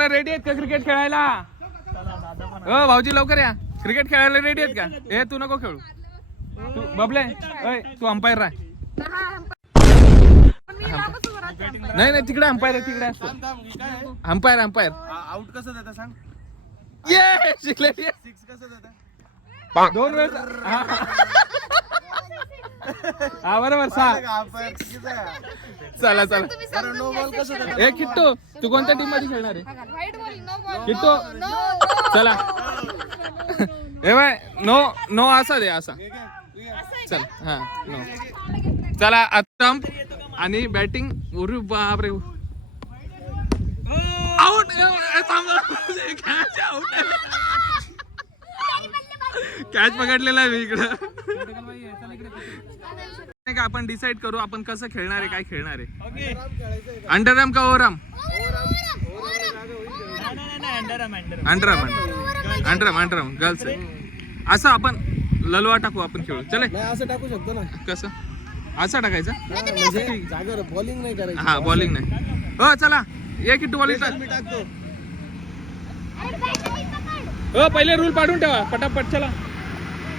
Ready आहेत का cricket खेळायला? हो भाऊजी लवकर या. क्रिकेट खेळायला रेडी आहेत का? हे तू नको खेळू. तू बबले ओय, तू अंपायर राह. नाही नाही तिकडे अंपायर आहे तिकडे असतो. अंपायर अंपायर आउट कसं देता सांग? ये शिकले सिक्स कसं देता? दोन वेळेस हा. हा बरोबर सहा चला चला. नो बॉल कसं देता ए किट्टू तू कोणत्या टीममध्ये खेळणार आहे? White ball no ball Kittu चला. ए बाय नो नो असा दे असा. चल हा नो चला स्टंप आणि बॅटिंग उरी बापरे. आउट कॅच आउट कॅच पकडलेला आहे मी इकडं. नाही का आपण डिसाईड करू आपण कसं खेळणार आहे काय खेळणार आहे. अंडरआर्म का? Overarm underarm underarm underarm girls असं आपण ललवा टाकू आपण खेळू. चले. असं टाकू शकतो ना. कसं? असा टाकायचा? म्हणजे जागर बॉलिंग नाही करायची. हा बॉलिंग नाही. हो चला. ये किट्टू बॉलिंग टाक टाकतो. हो पहिले रूल पाडून ठेवा. पटापट चला.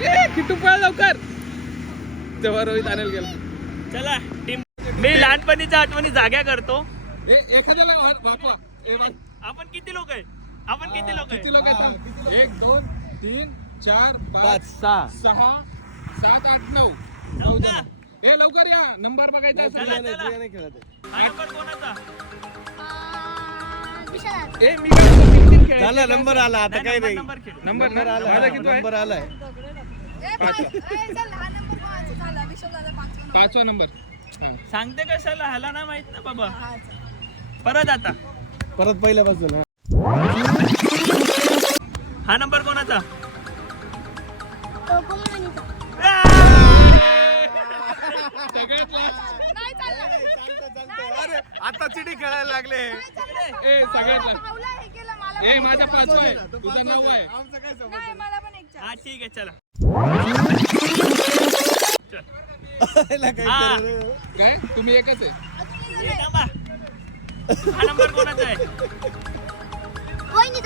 ए किट्टू पळ लवकर. तेव्हा रोहित आनेल गेला. चला टीम मी लहानपणीच्या आठवणी जाग्या करतो. ए एखाद्याला. आपण किती लोक आहे आपण किती लोक किती आहे लोक आहेत? थांब. एक दोन तीन चार पाच सहा. सहा सात आठ नऊ. का? ए लवकर या. नंबर बघायचा असेल. आहे. हा कोणाचा? ए मी काय म्हणतो, खेळायचे. झाला नंबर आला आता नंबर नाही. नंबर खेळू. नंबर नंबर ना? आला. माझा किती आहे नंबर आलाय पाचवा नंबर. हा. सांगते कशाला ह्याला नाही माहीत ना बाबा. परत आता. परत पहिल्यापासून हा. हा नंबर कोणाचा? सगळ्यात last. अरे आता चिडी खेळायला लागले. ए सगळ्यात. ए माझा पाचवा आहे. तुझं नऊ आहे. हा ठीक आहे चला. काय हा. तुम्ही एकच आहे. थांबा. हा नंबर कोणाचा आहे? आता आता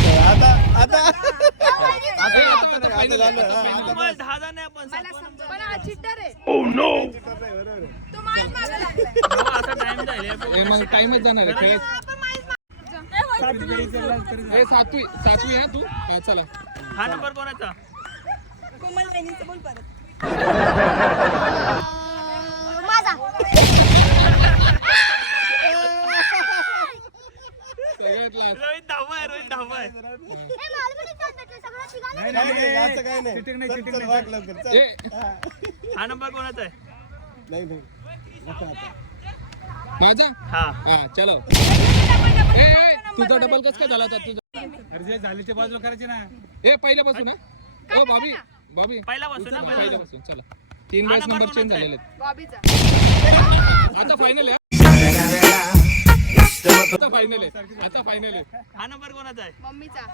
ए, आता. आता- आता आता नाही, आता final झालं. आहे, हा, आता आता मोबाईल दहा जण आहे आपण सातवा बरोबर आहे. नंबर. हो, असा टाइम जाईल हे ए मग टाइमच जाणार आहे खेळत ए सातवी सातवी आहे तू? हा चला. हा नंबर कोणाचा? सगळ्यात लास्ट रोहित दहावा आहे रोहित दहावा आहे. नाही, नाही, नाही, असं काही नाही. चल, चल, वाक लवकर, चल. ए हा. नंबर कोणाचा आहे? नाही नाही. माझा? हा. हा चलो. ए ए, तुझा डबल कस काय झाला होता? तुझा अरे झाले ते बाजूला करायचे ना. ए पहिल्यापासून हा हो भाभी भाभी पहिला बसून ना पहिला पहिल्यापासून चला. तीन वेळेस नंबर चेंज झालेले? आहेत. आता फायनल आहे आता फायनल आहे आता फायनल आहे. हा नंबर कोणाचा आहे? मम्मीचा.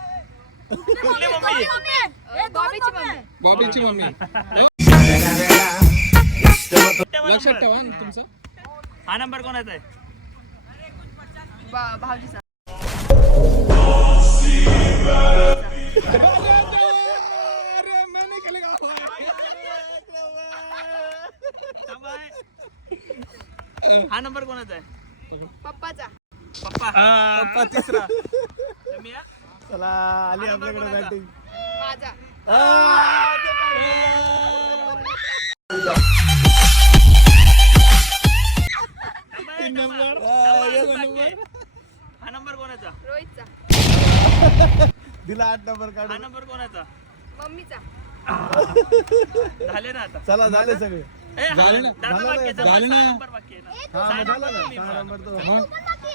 कुठली मम्मी. बॉबीची मम्मी बॉबीची मम्मी. हो, लक्षात नंबर? ठेवा ना तुमचं. हा नंबर कोणाचा आहे? भाऊजीचा अरे मैंने खेलेगा थांबा. हा नंबर कोणाचा आहे? पप्पाचा. पप्पा. पप्पा तिसरा. तुम्ही या? चला आली आपल्याकडे बॅटिंग. माझा. दिला आठ नंबर हा काढून नंबर कोणाचा? मम्मीचा. झाले ना आता. चला झाले सगळे. ए, हा, झाले ना? दादा झालं बाकी ना? आहे, थांबा, झाले सहा ना? नंबर बाकी आहे ना. हा सहा मग झाला नंबर ना. तुम्ही सहा पहा. नंबर तो. मग?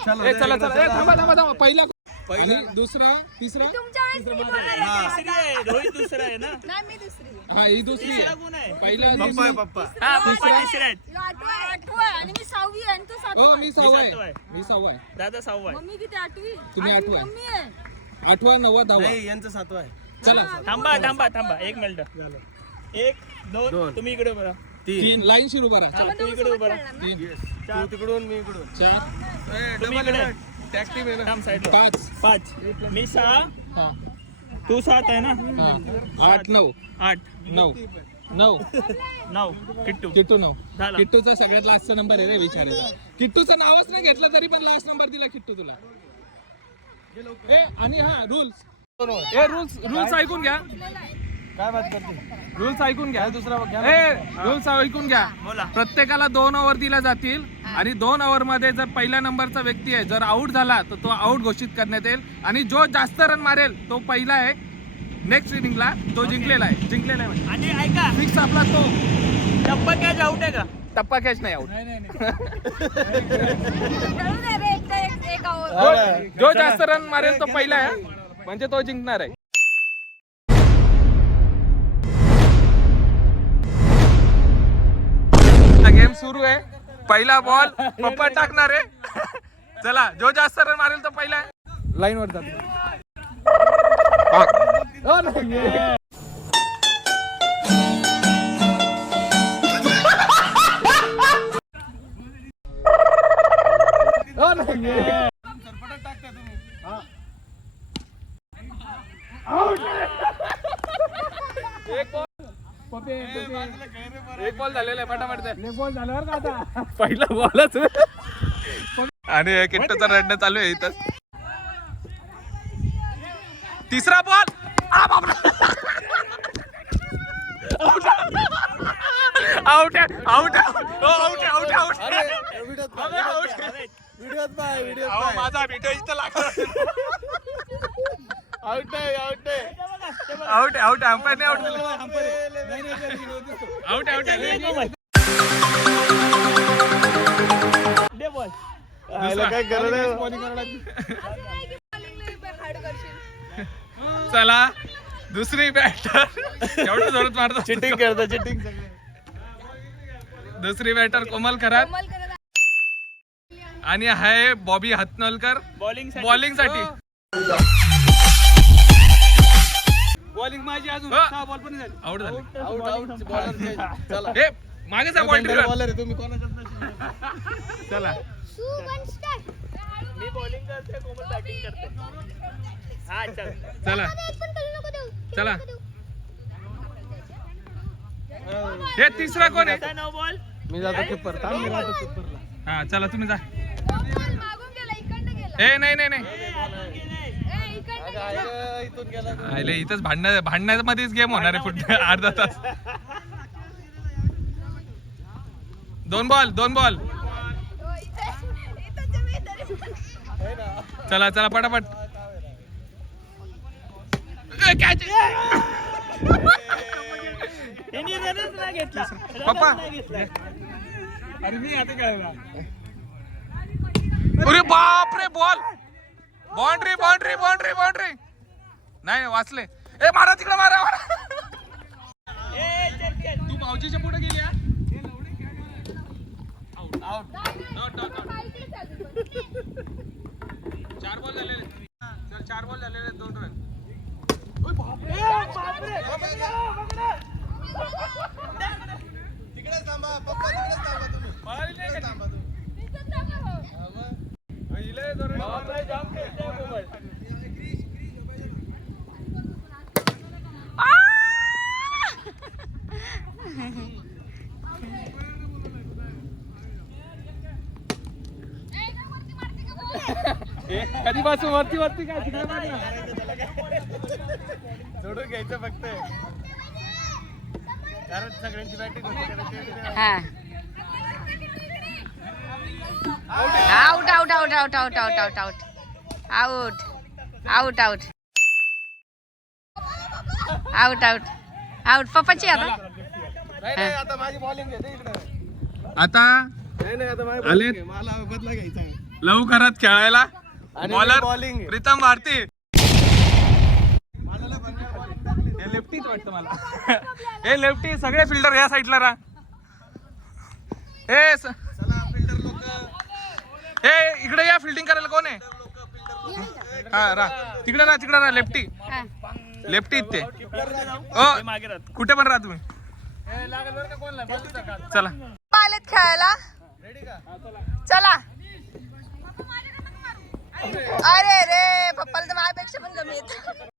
चलो ए दे चला इकडे, चला ए चला. थांबा थांबा थांबा. पहिला. आणि दुसरा तिसरा? अरे, तिसरी आहे रोहित दुसरा आहे ना? नाही मी दुसरी हा ही दुसरी तिसरा आहे कोण आहे? पहिला पप्पा आहे दुसरी पप्पा हा पप्पा तिसरे आहेत. आठवा आहे. आणि मी सहावी आहे आणि तू सातवा हो मी सहावा सातवा आहे आहे. मी सहावा आहे. दादा सहावा आहे. मम्मी किती आठवी? तुम्ही आठवी आठवा आहे. मम्मी आहे. आठवा नववा दहावा. नाही यांचं सातवा आहे. चला. थांबा थांबा थांबा. एक मिनिट. एक दोन दोन. तुम्ही इकडे बरा तीन. लाईन शिरू बरा तू इकडे उभा राहा. तीन. तू तिकडून मी इकडून. चार. तुम्ही इकडे आहे ना. पाच. पाच. मी सहा. हा. तू सात आहे ना? हा. आठ नऊ. आठ. नऊ. नऊ. नऊ. किट्टू. किट्टू नऊ. झाला. किट्टूचा सगळ्यात लास्टचा नंबर आहे रे विचारायचा किट्टूचं नावच नाही घेतलं तरी पण लास्ट नंबर दिला किट्टू तुला. ए आणि हा रुल्स ए रुल्स रुल्स ऐकून घ्या. काय बात करते रुल्स ऐकून घ्या. दुसरा. ए रुल्स ऐकून घ्या. प्रत्येकाला दोन ओव्हर दिल्या जातील आणि दोन ओव्हरमध्ये जर पहिल्या नंबरचा व्यक्ती आहे जर आऊट झाला तर तो आऊट घोषित करण्यात येईल. आणि जो जास्त रन मारेल तो पहिला आहे. नेक्स्ट इनिंगला तो जिंकलेला आहे. जिंकलेला आहे. आणि ऐका फिक्स आपला तो. टप्पा कॅच आउट आहे का? टप्पा कॅच नाही आऊट जो जास्त रन मारेल तो पहिला आहे म्हणजे तो जिंकणार आहे. गेम सुरू आहे. पहिला बॉल पप्पा टाकणार आहे. चला जो जास्त रन मारेल तो पहिला आहे. लाईन वर जातो एक बॉल झालेला आहे फटाफट द्या. बॉल झाल्यावर का आता? पहिला बॉलच आणि किट्टूचा रडणं चालू आहे इथं. तिसरा ball out out out out out अरे व्हिडिओत पाय, व्हिडिओत पाय व्हिडिओत पाय माझा व्हिडिओ इथं लागला. आउट आहे आउट आहे. आउट आउट आउट दिलं नाही, नाही, नाही, नाही. आउट आउट आयला काय करशील चला दुसरी बॅटर एवढं जोरात मारतो. चिटिंग करतो चिटिंग दुसरी बॅटर कोमल खरात. आणि आहे बॉबी हतनलकर बॉलिंग बॉलिंगसाठी बॉलिंग माझी अजून. हा. सहा बॉल पण झाली. आउट झाले. आउट आउट बॉलर चला. हे मागे जा बॉलर आहे तुम्ही चला. मी बॉलिंग करते कोमल बॅटिंग करते. हा चल. चला. चला. हे तिसरा कोण आहे? नऊ बॉल. मी जातो किप्पर थांब मी जातो किप्परला हा चला तुम्ही जा. ए नाही नाही नाही. इथंच भांडण भांडण्यामध्येच गेम होणार आहे पुढे. अर्धा तास. दोन बॉल दोन बॉल चला चला पटापट. पप्पा. अरे मी आता काय अरे बाप रे ball. Boundary boundary boundary boundary. नाही वाचले. ए मारा तिकडे मारा मारा. ए, चल, चल. तू भाऊजीच्या पुढे गेली हा? Out. Not, not, not. इकडेच आहे अजून पण. चार बॉल झालेले चल चार बॉल झालेले दोन रन तिकडेच थांबा पप्पा तिकडेच थांबा तुम्ही तिकडेच थांबा तुम्ही इथंच थांबा हो. बापरे, जाम खेळतोय कोमल. कधीपासून वरती वरती काय तिकडे ना. जोडून घ्यायचं फक्त. कारण सगळ्यांची batting out out out out out out out out out out out out out out पप्पाची आता. नाही नाही आता माझी बॉलिंग घेते इकडे. आता नाही नाही आता माझी आलेत. bowling आहे. मला बदला घ्यायचा आहे. लवकरात खेळायला? बॉलर बॉलिंग प्रीतम भारती लेफ्टीच वाटतं मला. हे लेफ्टी सगळे फिल्डर या साईडला राहा. हे स- चला फिल्डर लोक. हे इकडे या फिल्डिंग करायला कोण आहे? हा रा तिकडे राहा तिकडे राहा लेफ्टी हा. लेफ्टी ते हे कुठे पण राहा तुम्ही. चला. खेळायला? चला. अरे रे पप्पाला तर माझ्यापेक्षा पण कमी येत करा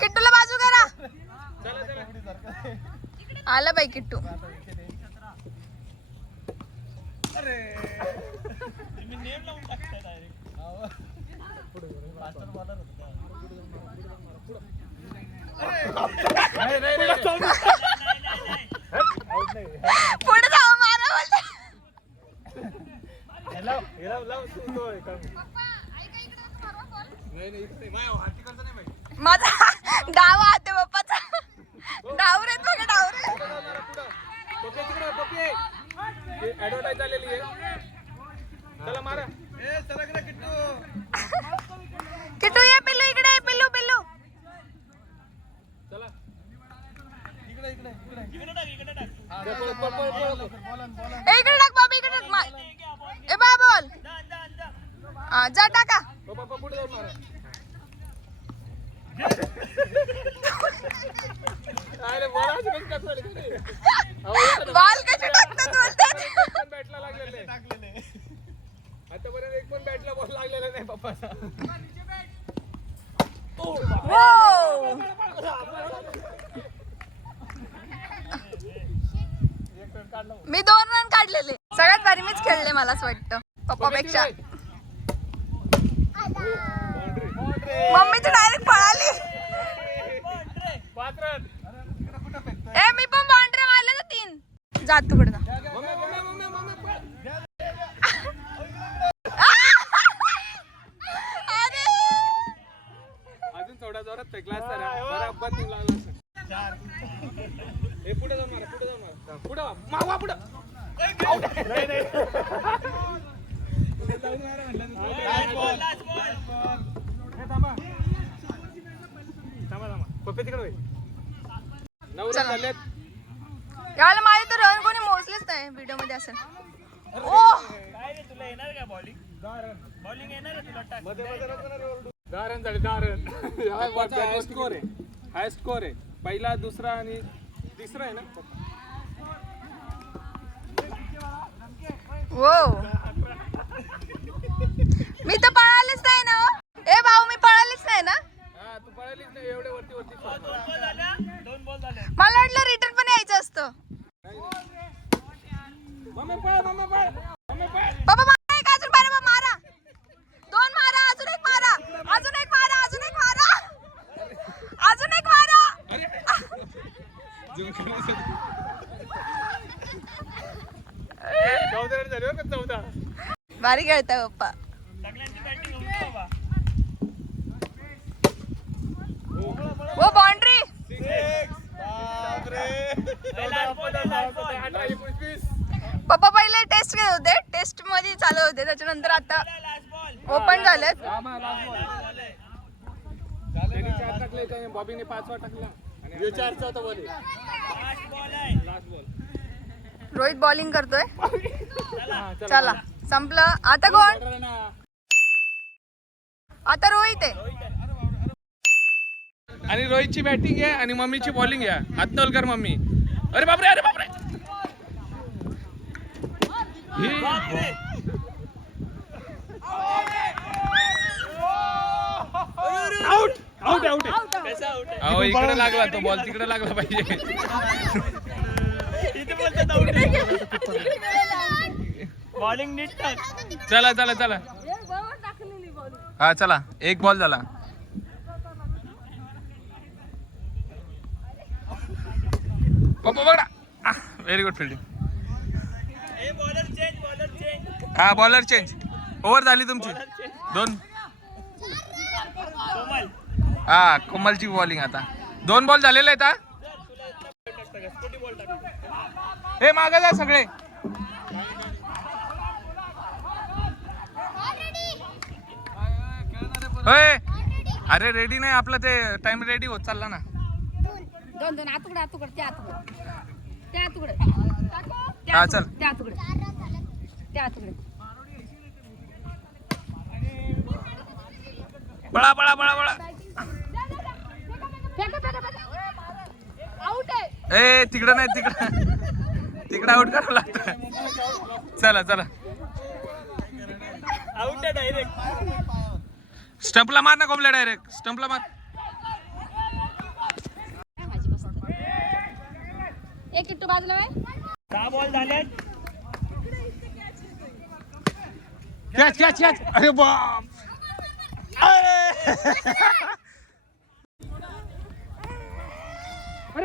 किट्टूला बाजू करा. चला चला. आला बाई किट्टू तुम्ही नेम लावून टाकताय डायरेक्ट पुढे जाऊ मारा बोलते माझा डावा हात आहे पप्पाचा डावर आहेत बघा डावर पप्पी तिकडे पप्पी ऍडव्हर्टाईज आलेली आहे चला मारा किट्टू ये पिल्लू इकडे ये, पिल्लू पिल्लू चला इकडे टाक इकडे टाक पळ, पळ, पळ, पळ, पळ. ए, इकडे टाक बाबा इकडे टाक मा- ए बा बोल जा जा जा हा, जा टाका हो, पप्पा पुढे जाऊन मारा अरे बोला असं कसं काय चालू आहे? अहो, एखादा बॉल कसे टाकतात बोलतात पण बॅटला लागलेलं आहे. आतापर्यंत एक पण बॅटला बॉल लागलेला नाही पप्पाचा Wow! मी दोन रन काढलेले. सगळ्यात भारी मीच खेळले मला असं वाटतं. पप्पापेक्षा. मम्मी तर डायरेक्ट पळाली. ए मी पण बाउंड्री मारले तर तीन. जात तुकडे अजून थोडा जोरात फेकला असता बराबर हे पुढे जाऊन मारा पुढे जाऊन मारा. पुढे वा. मावा पुढे. पप्पे तिकडे. नऊ रन. झालेत यावेळेला माझे तर रन कोणी मोजलेच नाही व्हिडिओमध्ये असेल ओ! काय रे तुला येणार का बॉलिंग बॉलिंग येणार आहे तुला टाक दहा रन झाले दहा रन हाय स्कोर आहे. हाय स्कोर आहे. पहिला दुसरा आणि तिसरा आहे ना? वो मी तर पळालेच नाही ना हो. ए भाऊ मी पळालेच नाही ना? हा तू पळालीच नाही एवढे वरती वरती दोन बॉल झाल्या दोन बॉल झाले मला वाटलं रिटर्न पण यायचं असतं. मम्मी मम्मी पळ मम्मी पळ बाबा मारा एक अजून मारा बाबा मारा दोन मारा अजून एक मारा अजून एक मारा अजून एक मारा अजून एक मारा चौदा रन झाले बरं का चौदा भारी खेळताय पप्पा. वो बाउंड्री. पप्पा पहिले टेस्ट घेत होते. टेस्टमध्ये चालू होते. त्याच्यानंतर आता ओपन झालेत. बॉबीने पाचवा टाकला आणि चारचा होता बॉल लास्ट बॉल आहे. लास्ट बॉल रोहित बॉलिंग करतोय. चला. संपलं. आता कोण? आता रोहित आहे. आणि रोहितची बॅटिंग आहे आणि मम्मीची बॉलिंग आहे. हातनोल कर मम्मी. अरे बापरे अरे बापरे. आउट आउट आउट आहे. अहो इकडे लागला तो बॉल तिकडे लागला पाहिजे. इथे बोलतात आउट बॉलिंग नीट चला चला चला. हा चला. एक बॉल झाला. पप्पा बघा व्हेरी गुड फिल्डिंग ए बॉलर चेंज बॉलर चेंज हा बॉलर चेंज ओव्हर झाली तुमची. दोन. कोमल हा कोमलची बॉलिंग आता. दोन बॉल झालेले आहेत हा? मागे जा सगळे. होय. अरे रेडी नाही आपलं ते टाइम रेडी होत चालला ना. दोन दोन आतुकडे आतुकडे त्या आतुकडे. त्या आतुकडे. चल. त्या आतुकडे. त्या आतुकडे. पळा पळा पळा पळा आउट आहे ए तिकडं नाही तिकडं. तिकडं आउट करावं लागतं. चला चला. आउट डायरेक्ट स्टंपला मार ना कोंबल्या डायरेक्ट स्टंपला मार. एक बाजूला बाय. दहा बॉल झालेत कॅच कॅच कॅच अरे बाप.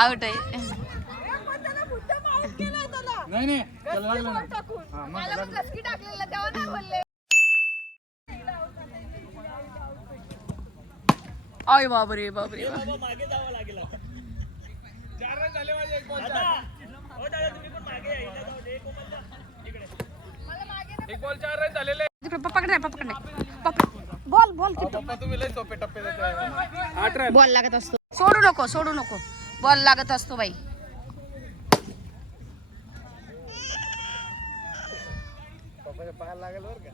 आउट आहे. नाही नाही. त्याला लागलं ना. बाबा मागे जावं लागेल चार रन झाले माझे एक बॉल हो चार रन झालेले. पकड नाही पकड नाही पकड बॉल बॉल पप्पा तुम्ही लय सोपे टप्पे देताय. आठ रन. बॉल लागत असतो. सोडू नको सोडू नको. बॉल लागत असतो बाई.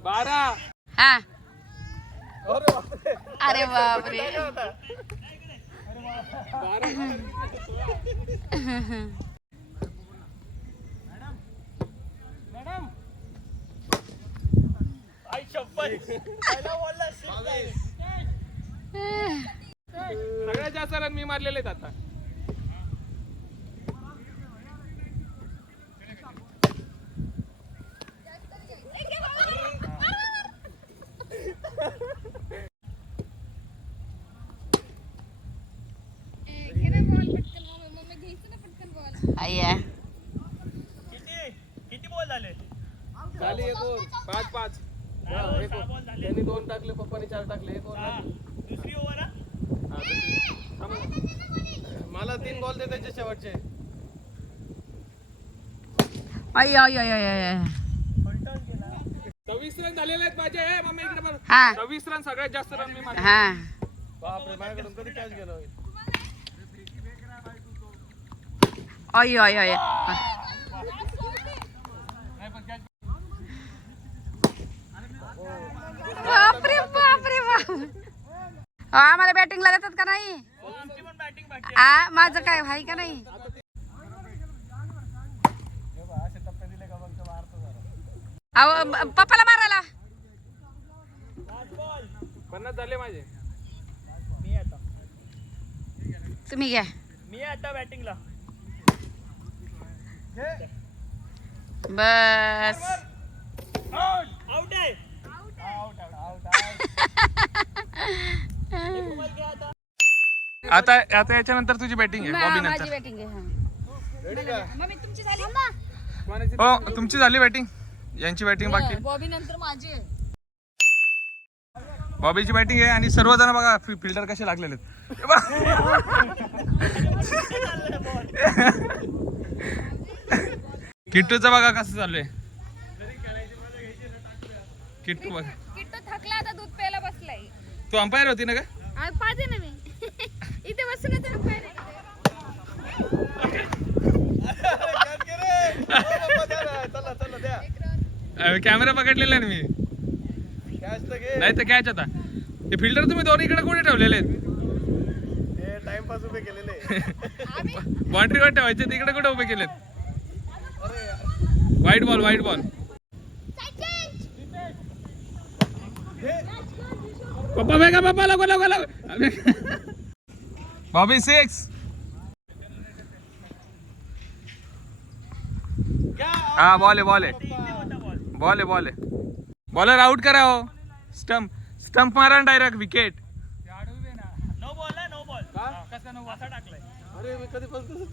बारा हा. अरे बापरे. सगळ्यात जास्त रन मी मारलेले आहेत आता. अय्या किती? किती बॉल झाले? झाली एक ओव्हर पाच पाच. एक ओव्हर. त्यांनी दोन टाकले पप्पानी चार टाकले एक ओव्हर हा. दुसरी ओव्हर. मला तीन बॉल दे त्याचे शेवटचे. सव्वीस रन झालेले आहेत माझे. ए, मम्मी इकडे बघ. हा. सव्वीस रन सगळ्यात जास्त रन मी मारले. हा. बापरे माझ्याकडून कधी कॅच गेलो अय अय अय बापरे बापरे बाप. आम्हाला बॅटिंगला देतात का नाही? आ माझं काय भाई का नाही? अहो पप्पाला मारायला. पन्नास झाले माझे. तुम्ही घ्या. मी आता बॅटिंगला बस आता आता आता याच्यानंतर तुझी बॅटिंग आहे बॉबी माझी नंतर बॅटिंग आहे हा. रेडी का मम्मी तुमची झाली कोणाची हो तुमची झाली बॅटिंग यांची बॅटिंग बाकी आहे. बॉबी नंतर माझी आहे बॉबीची बॅटिंग आहे आणि सर्वजण बघा फिल्डर कसे लागलेले आहेत. हे बघ. किट्टूचं बघा कसं चालू आहे. किट्टू बघा. किट्टू थकला आता दूध प्यायला बसलाय. तू अंपायर होती ना का पाहते ना मी. इथे द्या कॅमेरा पकडलेला आहे ना मी. नाही तर कॅच आता. ते फिल्डर तुम्ही दोन्ही इकडे कुठे ठेवलेले आहेत? हे टाइमपास उभे केलेले. बाउंड्रीवर ठेवायचे तिकडे कुठे उभे केलेत? वाईट बॉल वाईट बॉल. पप्पा बेगा पप्पा लगो लगो लगो बॉबी सिक्स. हा बॉल आहे बॉल आहे. बॉल आहे बॉल आहे. बॉलर आउट करा हो. स्टंप स्टंप मारा डायरेक्ट विकेट अरे मी अरे पण नीट.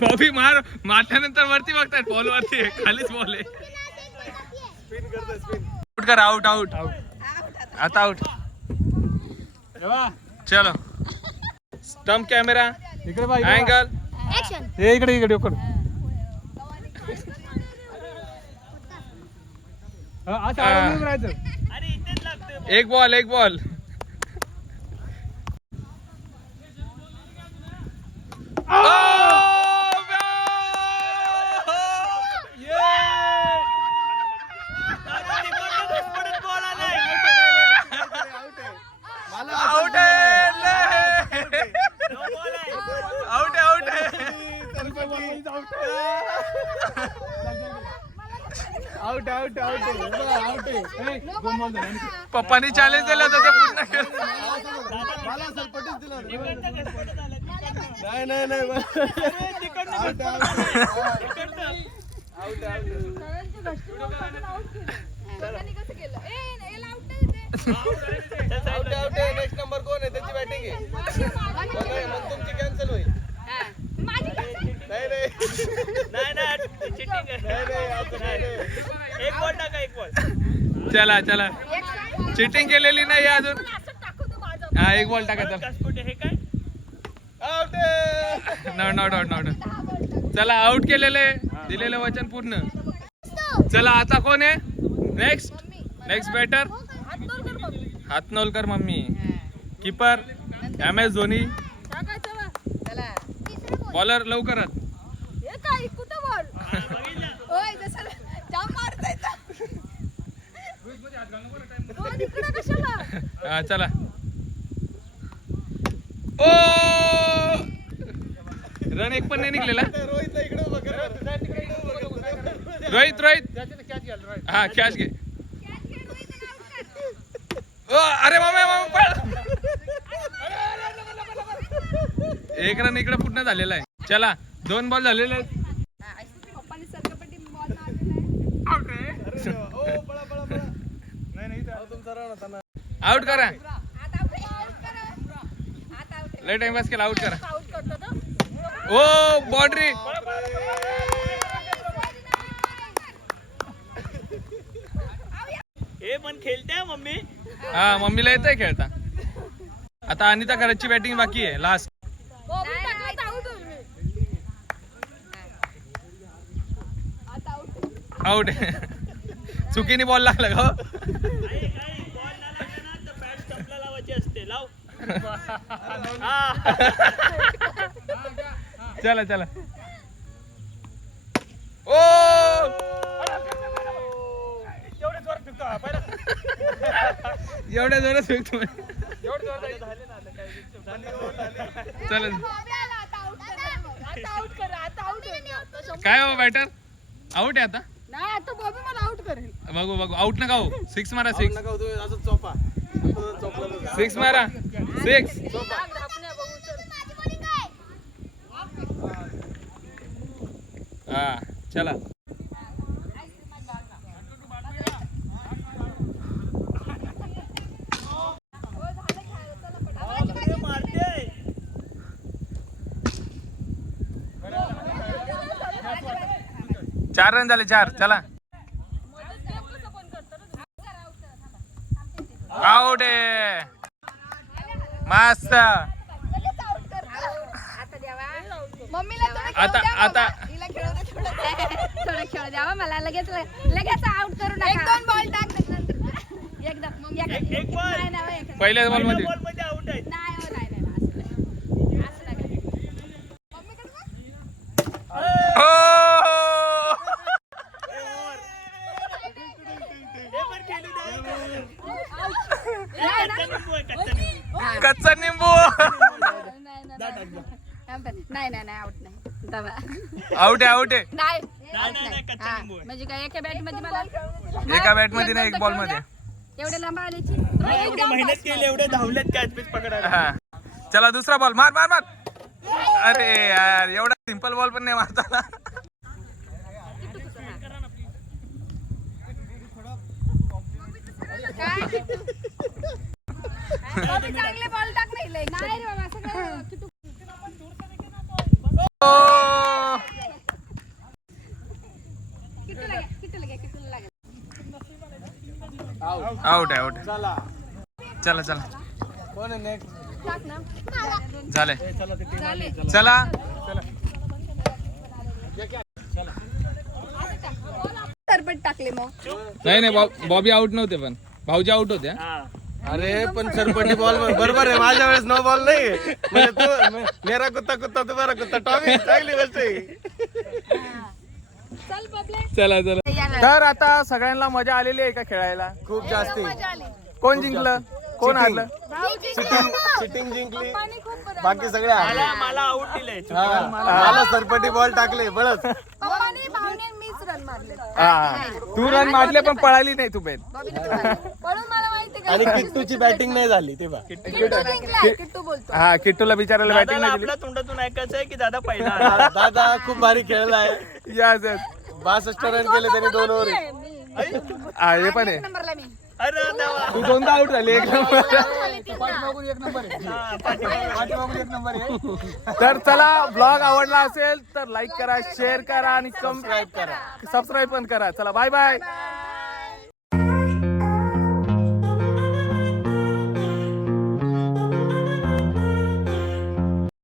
बॉबी मार मारल्यानंतर वरती बघतात बॉल वरती खालीच बॉल आहे स्पिन आउट कर आउट आउट आता आउट चलो. स्टम्प कॅमेरा इकडे अँगल हे इकडे इकडे. असं राहायचं. एक बॉल एक बॉल. आउट आहे नो बॉल आहे. आउट आहे आउट पप्पानी चॅलेंज दिलं होतं ते पूर्ण? नाही नाही नाही नेक्स्ट नंबर कोण आहे? त्याची बॅटिंग आहे. मग तुमची कॅन्सल होईल? नाही नाही चला चला. चिटिंग केलेली नाही अजून. हा एक बॉल टाका चला. नॉट आउट नॉट चला आउट केलेले. दिलेलं वचन पूर्ण. चला आता कोण आहे? Next next batter. Hatnolkar mummy. Keeper M S Dhoni. Bowler लवकरच हे काय कुठं बॉल ओय जसं जाम मारताय तर. हो, हा चला. ओ! रन एक पण नाही निघलेला. रोहित रोहित. हा कॅच घे. ओ अरे मामा मामा एक रन इकडे पूर्ण झालेला आहे. चला दोन बॉल झालेले आहेत पप्पांनी सरकपट्टी बॉल मारलेला आहे अरे देवा. ओ, पळा पळा पळा नाही नाही अहो, तुमचा रन होता ना आउट करा. आता out करा. आता out लय टाइमपास केला आउट करा. ओ बॉड्री हे पण खेळते मम्मी. हा मम्मीला येतंय खेळता. आता अनिता खरची बॅटिंग बाकी आहे लास्ट. आउट चुकीने बॉल लागला का हो? काही काही बॉल ना लागला ना तर बॅट स्टंपला लावायची असते लाव हा चला चला. ओ. एवढ्या जोरात फेकतो चला बॉबी आला, आता out करा मग. आता out करा, आता out होईल. आता शंभर- काय हो बॅटर आउट आहे आता? नाही आता बॉबी मला आउट करेल. बघू बघू. आउट नका हो. सिक्स मारा सिक्स नका हो, तुम्ही असं चोपा. सिक्स मारा सिक्स हा चला चार रन झाले चार. चला. आउट आहे मस्त आता-. आता- थोडं. खेळ द्यावा मला लगेच लगेच आउट करू एक नका दोन बॉल टाक त्याच्यानंतर. एकदम एक एक बॉल नाही, नाही, एक- पहिल्याच बॉलमध्ये बॉलमध्ये आउट आहे नाही हो, नाही, नाही, असं नाही. असं नाही. मम्मीकडे बघ. हो हे पण खेळू दे हे कच्चा निंबू आहे, कच्चा निंबू. कच्चा निंबू नाही, नाही, नाही. नाही नाही नाही आउट नाही दबा. आउट आहे आउट आहे नाही नाही नाही नाही कच्चा हा, एका बॅटमध्ये मला एका बॅटमध्ये नाही एक बॉलमध्ये. एवढे लांब आल्याची एवढे मेहनत केली एवढे धावलेत कॅच पीच पकडायला. हा. चला दुसरा बॉल मार मार मार. अरे यार एवढा सिंपल बॉल पण नाही मारता ना बॉबी चांगले बॉल टाक राहिलंय आउट आहे आउट चला. चला चला. कोण आहे नेक्स्ट झालंय. चला सरपट टाकले मग. नाही नाही बॉबी आउट नव्हते पण. भाऊजी आउट होते हा. अरे पण सरपंच बॉल बरोबर आहे. माझ्या वेळेस नो बॉल नाही. म्हणजे तू मेरा कुत्ता कुत्ता तुम्हारा कुत्ता. टॉमी चांगली गोष्ट आहे. चला चला. तर आता सगळ्यांना मजा आलेली आहे का खेळायला? खूप जास्ती. कोण जिंकलं? कोण हारलं? चिटिंग जिंकली. बाकी सगळे हारले. मला मला आऊट दिलंय. हा, मला सरपटी बॉल टाकले बळच. पप्पाने भावने मीच रन मारले. हा तू रन मारले पण पळाली नाही तू बेन म्हणून मला माहिती आणि किट्टूची बॅटिंग नाही झाली ते बा किट्टू जिंकलाय किट्टू बोलतो. हा किट्टूला बिचारायला बॅटिंग नाही आपल्या तोंडातून ऐकायचं आहे की दादा पहिला आला. दादा खूप भारी खेळलाय. दिली यस यस बासष्ट रन केले त्यांनी दोन ओव्हर हा हे पण आहे. नंबरला मी. अरे देवा. तू दोनदा आउट झाली एक नंबर. तर चला ब्लॉग आवडला असेल तर लाईक करा शेअर करा आणि सबस्क्राईब करा. सबस्क्राईब पण करा. चला बाय बाय